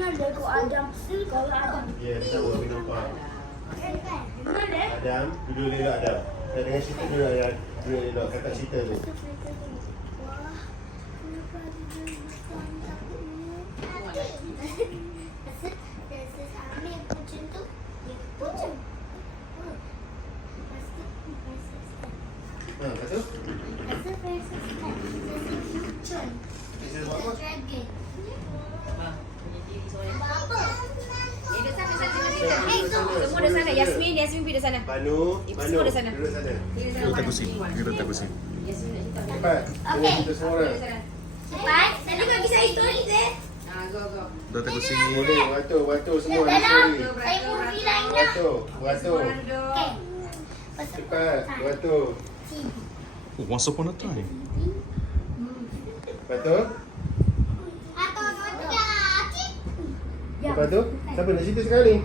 Ingat dia kau Adam. Kalau Adam. Ya, tahu aku nampak. Dia? Adam, duduk elok Adam. Dan dengan cerita duduk Adam. Duduk elok kakak cerita tu. Wah, kenapa ada dia takut ni? Rasa, rasa Semua sana. Yasmin, Yasmin pergi sana. Banu, Ibu Banu. semua sana. Duduk sana. Kita tegusin. Kita tegusin. Yasmin. Cepat. Okay. Kita Sana bisa ikut kita. Dah tak kucing semua Dalam, saya murni Once upon a time Beratur. Atau ada cik. Lepas tu, siapa nak cerita sekarang ni?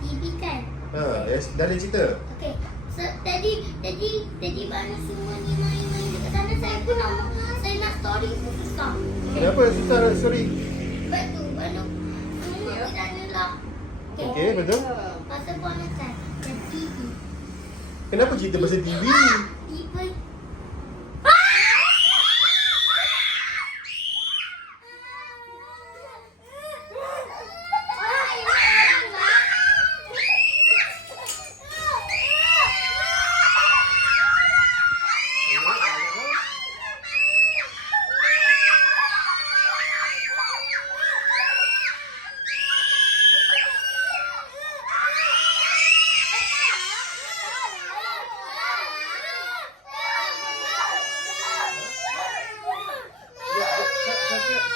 TV kan. Ha, yes, dah ada cerita. Okay. So, tadi, tadi, tadi mana semua ni main-main dekat sana. Saya pun nak, saya nak story pun susah. Kenapa susah nak story? Sebab tu, mana semua di sana lah. Okey, betul. Masa pun ada time. Dan TV. Kenapa cerita pasal TV? Tiba.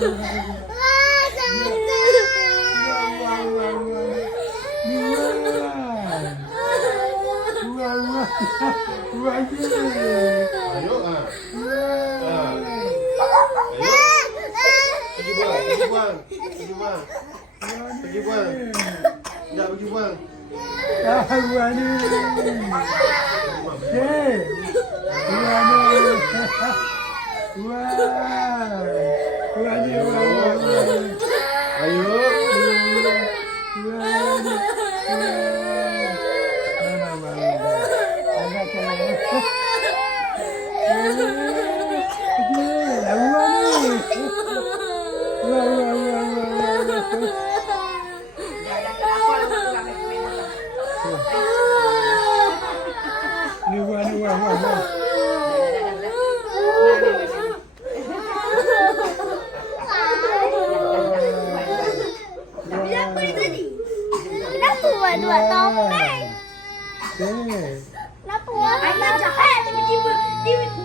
Yeah. Pergi buang. Nak pergi buang. Ah, buang ni. Okey. Buang ni. Buang. Buang ni, buang, buang, buang. Ayuh. Kenapa buat dua topeng? Kenapa buat? Ayah jahat tiba-tiba. Tiba-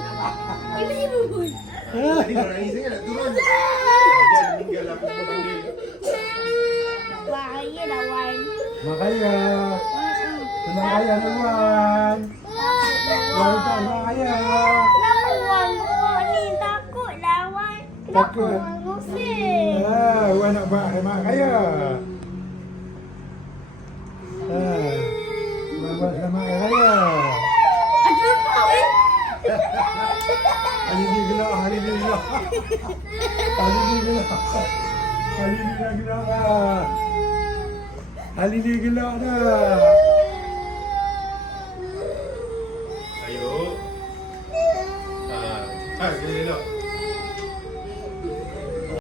Tiba-tiba pun. Tadi kau nangis sangat nak turun. Dia meninggal aku semua panggil. Bahaya dah Wan. Makanya, tenang ayah tu Wan. Wan tak tenang ayah. Kenapa Wan ni? Takut lah Wan. Kenapa Takut. Wan ngusir? Ah, Wan nak buat hemat kaya. ginagawa. Halili na. Halili na. Halili na ginagawa. Halili na ginagawa.